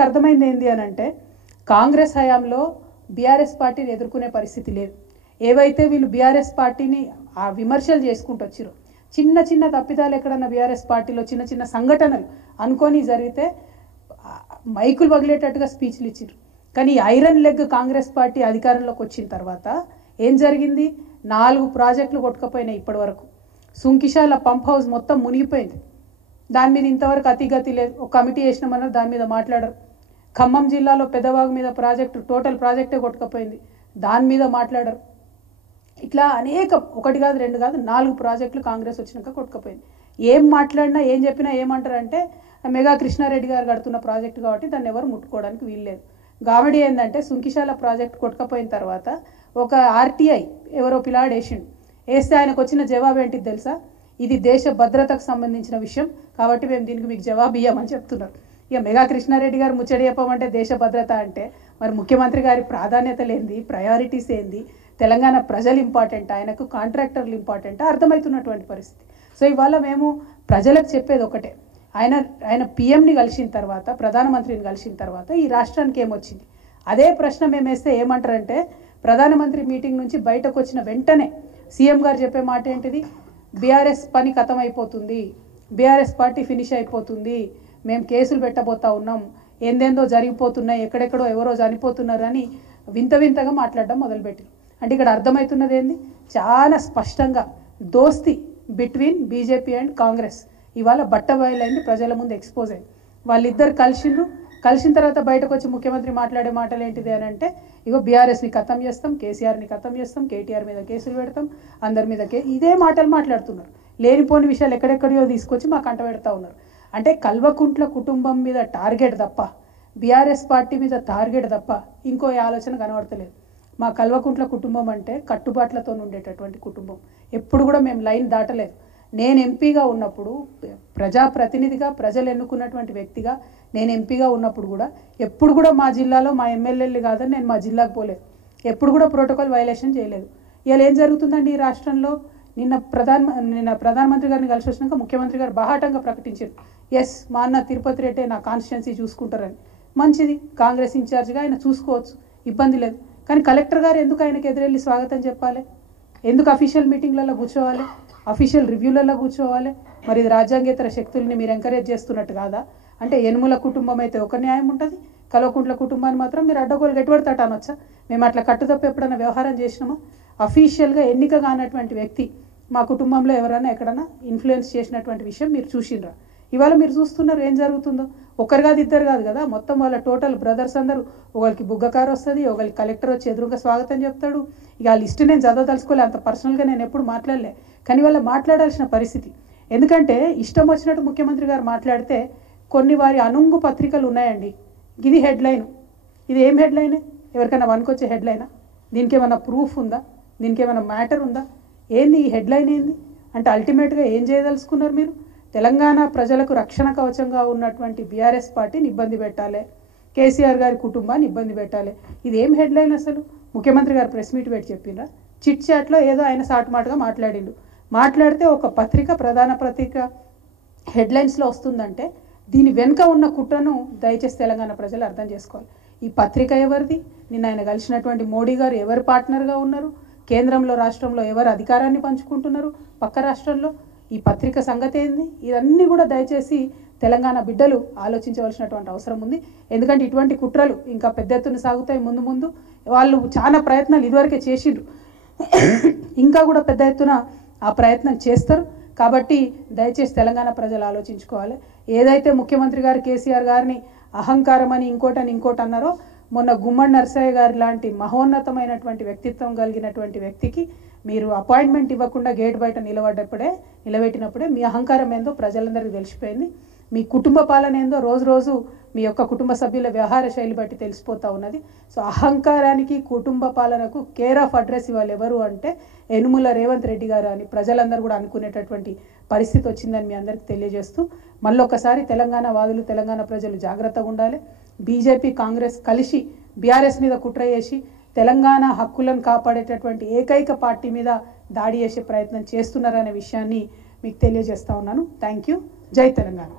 మాకు అర్థమైంది ఏంది అని అంటే కాంగ్రెస్ హయాంలో బీఆర్ఎస్ పార్టీని ఎదుర్కొనే పరిస్థితి లేదు. ఏవైతే వీళ్ళు బీఆర్ఎస్ పార్టీని ఆ విమర్శలు చేసుకుంటూ వచ్చారో, చిన్న చిన్న తప్పిదాలు ఎక్కడన్నా బీఆర్ఎస్ పార్టీలో చిన్న చిన్న సంఘటనలు అనుకొని జరిగితే మైకులు పగిలేటట్టుగా స్పీచ్లు ఇచ్చారు. కానీ ఐరన్ లెగ్ కాంగ్రెస్ పార్టీ అధికారంలోకి వచ్చిన తర్వాత ఏం జరిగింది? 4 ప్రాజెక్టులు కొట్టుకుపోయినాయి. ఇప్పటి వరకు సుంకిశాల పంప్ హౌస్ మొత్తం మునిగిపోయింది. దాని మీద ఇంతవరకు అతిగతి లేదు. ఒక కమిటీ వేసినామన్నారు, దాని మీద మాట్లాడరు. ఖమ్మం జిల్లాలో పెద్దవాగు మీద ప్రాజెక్టు టోటల్ ప్రాజెక్టే కొట్టుకుపోయింది, దాని మీద మాట్లాడరు. ఇట్లా అనేక 1 కాదు 2 కాదు 4 ప్రాజెక్టులు కాంగ్రెస్ వచ్చినాక కొట్టుకుపోయింది. ఏం మాట్లాడినా ఏం చెప్పినా ఏమంటారంటే మెగా కృష్ణారెడ్డి గారు కడుతున్న ప్రాజెక్టు కాబట్టి దాన్ని ఎవరు ముట్టుకోవడానికి వీల్లేదు. గావడి ఏంటంటే సుంకిశాల ప్రాజెక్ట్ కొట్టుకుపోయిన తర్వాత ఒక ఆర్టీఐ ఎవరో పిల్లాడు వేస్తే ఆయనకు వచ్చిన జవాబు ఏంటిది తెలుసా? ఇది దేశ భద్రతకు సంబంధించిన విషయం కాబట్టి మేము దీనికి మీకు జవాబు ఇవ్వమని చెప్తున్నారు. ఇక మెగా కృష్ణారెడ్డి గారు ముచ్చడి చెప్పమంటే దేశ భద్రత అంటే మరి ముఖ్యమంత్రి గారి ప్రాధాన్యతలు ఏంది, ప్రయారిటీస్ ఏంది, తెలంగాణ ప్రజలు ఇంపార్టెంట్, ఆయనకు కాంట్రాక్టర్లు ఇంపార్టెంట్ అర్థమవుతున్నటువంటి పరిస్థితి. సో ఇవాళ మేము ప్రజలకు చెప్పేది ఒకటే, ఆయన పిఎంని కలిసిన తర్వాత, ప్రధానమంత్రిని కలిసిన తర్వాత ఈ రాష్ట్రానికి ఏమొచ్చింది? అదే ప్రశ్న మేము వేస్తే ఏమంటారంటే ప్రధానమంత్రి మీటింగ్ నుంచి బయటకు వచ్చిన వెంటనే సీఎం గారు చెప్పే మాట ఏంటిది? బీఆర్ఎస్ పని ఖతం అయిపోతుంది, బీఆర్ఎస్ పార్టీ ఫినిష్ అయిపోతుంది, మేము కేసులు పెట్టబోతా ఉన్నాం, ఏందేందో జరిగిపోతున్నాయి, ఎక్కడెక్కడో ఎవరో చనిపోతున్నారు అని వింత వింతగా మాట్లాడడం మొదలుపెట్టారు. అంటే ఇక్కడ అర్థమవుతున్నది ఏంది? చాలా స్పష్టంగా దోస్తి బిట్వీన్ బీజేపీ అండ్ కాంగ్రెస్ ఇవాళ బట్టబయలైంది, ప్రజల ముందు ఎక్స్పోజ్ అయింది. వాళ్ళిద్దరు కలిసిన తర్వాత బయటకు వచ్చి ముఖ్యమంత్రి మాట్లాడే మాటలు ఏంటిది అని అంటే ఇగో బీఆర్ఎస్ని ఖతం చేస్తాం, కేసీఆర్ని ఖతం చేస్తాం, కేటీఆర్ మీద కేసులు పెడతాం, అందరి మీద ఇదే మాటలు మాట్లాడుతున్నారు. లేనిపోని విషయాలు ఎక్కడెక్కడియో తీసుకొచ్చి మాకు అంట పెడతా ఉన్నారు. అంటే కల్వకుంట్ల కుటుంబం మీద టార్గెట్ తప్ప, బీఆర్ఎస్ పార్టీ మీద టార్గెట్ తప్ప ఇంకో ఆలోచన కనబడతలేదు. మా కల్వకుంట్ల కుటుంబం అంటే కట్టుబాట్లతో ఉండేటటువంటి కుటుంబం. ఎప్పుడు కూడా మేము లైన్ దాటలేదు. నేను ఎంపీగా ఉన్నప్పుడు, ప్రజాప్రతినిధిగా ప్రజలు ఎన్నుకున్నటువంటి వ్యక్తిగా నేను ఎంపీగా ఉన్నప్పుడు కూడా ఎప్పుడు కూడా మా జిల్లాలో మా ఎమ్మెల్యేలు కాదని నేను మా జిల్లాకు పోలేదు. ఎప్పుడు కూడా ప్రోటోకాల్ వైలేషన్ చేయలేదు. ఇలా ఏం జరుగుతుందండి ఈ రాష్ట్రంలో? నిన్న ప్రధానమంత్రి గారిని కలిసి వచ్చినాక ముఖ్యమంత్రి గారు బాహాటంగా ప్రకటించారు, ఎస్ మా అన్న తిరుపతి రెడ్డి నా కాన్స్టిట్యున్సీ చూసుకుంటారని. మంచిది, కాంగ్రెస్ ఇన్ఛార్జ్గా ఆయన చూసుకోవచ్చు, ఇబ్బంది లేదు. కానీ కలెక్టర్ గారు ఎందుకు ఆయనకు ఎదురెళ్ళి స్వాగతం చెప్పాలి? ఎందుకు అఫీషియల్ మీటింగ్లలో కూర్చోవాలి, అఫీషియల్ రివ్యూలలో కూర్చోవాలి? మరి ఇది రాజ్యాంగేతర శక్తుల్ని మీరు ఎంకరేజ్ చేస్తున్నట్టు కాదా? అంటే యనుమల కుటుంబం అయితే ఒక న్యాయం ఉంటుంది, కల్వకుంట్ల కుటుంబాన్ని మాత్రం మీరు అడ్డగోలు గట్టిపడతాట అనొచ్చా? మేము అట్లా కట్టుతప్ప ఎప్పుడైనా వ్యవహారం చేసినామా? అఫీషియల్గా ఎన్నిక కానటువంటి వ్యక్తి మా కుటుంబంలో ఎవరైనా ఎక్కడన్నా ఇన్ఫ్లుయెన్స్ చేసినటువంటి విషయం మీరు చూసిండ్రా? ఇవాళ మీరు చూస్తున్నారు ఏం జరుగుతుందో. ఒకరు కాదు ఇద్దరు కాదు కదా, మొత్తం వాళ్ళ టోటల్ బ్రదర్స్ అందరూ, ఒకరికి బుగ్గకారు వస్తుంది, ఒకరికి కలెక్టర్ వచ్చి ఎదురుగా స్వాగతం చెప్తాడు. ఇక ఆ లిస్ట్ నేను చదవదలుచుకోలే, అంత పర్సనల్గా నేను ఎప్పుడు మాట్లాడలే. కానీ వాళ్ళ మాట్లాడాల్సిన పరిస్థితి. ఎందుకంటే ఇష్టం వచ్చినట్టు ముఖ్యమంత్రి గారు మాట్లాడితే కొన్ని వారి అనుంగు పత్రికలు ఉన్నాయండి. ఇది హెడ్లైన్, ఇది ఏం హెడ్లైన్? ఎవరికైనా వనుకొచ్చే హెడ్లైనా? దీనికి ఏమైనా ప్రూఫ్ ఉందా? దీనికి ఏమైనా మ్యాటర్ ఉందా? ఏంది ఈ హెడ్లైన్? ఏంది అంటే అల్టిమేట్గా ఏం చేయదలుచుకున్నారు మీరు? తెలంగాణ ప్రజలకు రక్షణ కవచంగా ఉన్నటువంటి బీఆర్ఎస్ పార్టీని ఇబ్బంది పెట్టాలి, కేసీఆర్ గారి కుటుంబాన్ని ఇబ్బంది పెట్టాలి. ఇది ఏం హెడ్లైన్ అసలు? ముఖ్యమంత్రి గారు ప్రెస్ మీట్ పెట్టి చెప్పిండ్రా? చిట్ చాట్లో ఏదో ఆయన సాటుమాటుగా మాట్లాడితే ఒక పత్రిక, ప్రధాన పత్రిక హెడ్లైన్స్లో వస్తుందంటే దీని వెనుక ఉన్న కుట్రను దయచేసి తెలంగాణ ప్రజలు అర్థం చేసుకోవాలి. ఈ పత్రిక ఎవరిది? నిన్న ఆయన కలిసినటువంటి మోడీ గారు ఎవరు పార్ట్నర్గా ఉన్నారు? కేంద్రంలో రాష్ట్రంలో ఎవరు అధికారాన్ని పంచుకుంటున్నారు? పక్క రాష్ట్రంలో ఈ పత్రిక సంగతి ఏంది? ఇవన్నీ కూడా దయచేసి తెలంగాణ బిడ్డలు ఆలోచించవలసినటువంటి అవసరం ఉంది. ఎందుకంటే ఇటువంటి కుట్రలు ఇంకా పెద్ద ఎత్తున సాగుతాయి ముందు. వాళ్ళు చాలా ప్రయత్నాలు ఇదివరకే చేసిండ్రు, ఇంకా కూడా పెద్ద ఎత్తున ఆ ప్రయత్నం చేస్తారు. కాబట్టి దయచేసి తెలంగాణ ప్రజలు ఆలోచించుకోవాలి. ఏదైతే ముఖ్యమంత్రి గారు కేసీఆర్ గారిని అహంకారం అని ఇంకోటి అన్నారో, మొన్న గుమ్మడి నరసయ్య గారి లాంటి మహోన్నతమైనటువంటి వ్యక్తిత్వం కలిగినటువంటి వ్యక్తికి మీరు అపాయింట్మెంట్ ఇవ్వకుండా గేట్ బయట నిలబెట్టినప్పుడే మీ అహంకారం ఏందో ప్రజలందరికీ తెలిసిపోయింది. మీ కుటుంబ పాలన ఏందో రోజు మీ యొక్క కుటుంబ సభ్యుల వ్యవహార శైలి బట్టి తెలిసిపోతూ ఉన్నది. సో అహంకారానికి, కుటుంబ పాలనకు కేర్ ఆఫ్ అడ్రస్ ఇవాళ ఎవరు అంటే యనుమల రేవంత్ రెడ్డి గారు అని ప్రజలందరూ కూడా అనుకునేటటువంటి పరిస్థితి వచ్చిందని మీ అందరికీ తెలియజేస్తూ, మళ్ళొకసారి తెలంగాణ వాదులు, తెలంగాణ ప్రజలు జాగ్రత్తగా ఉండాలి. బీజేపీ, కాంగ్రెస్ కలిసి బీఆర్ఎస్ మీద కుట్ర చేసి తెలంగాణ హక్కులను కాపాడేటటువంటి ఏకైక పార్టీ మీద దాడి చేసే ప్రయత్నం చేస్తున్నారనే విషయాన్ని మీకు తెలియజేస్తా ఉన్నాను. Thank you. జై తెలంగాణ.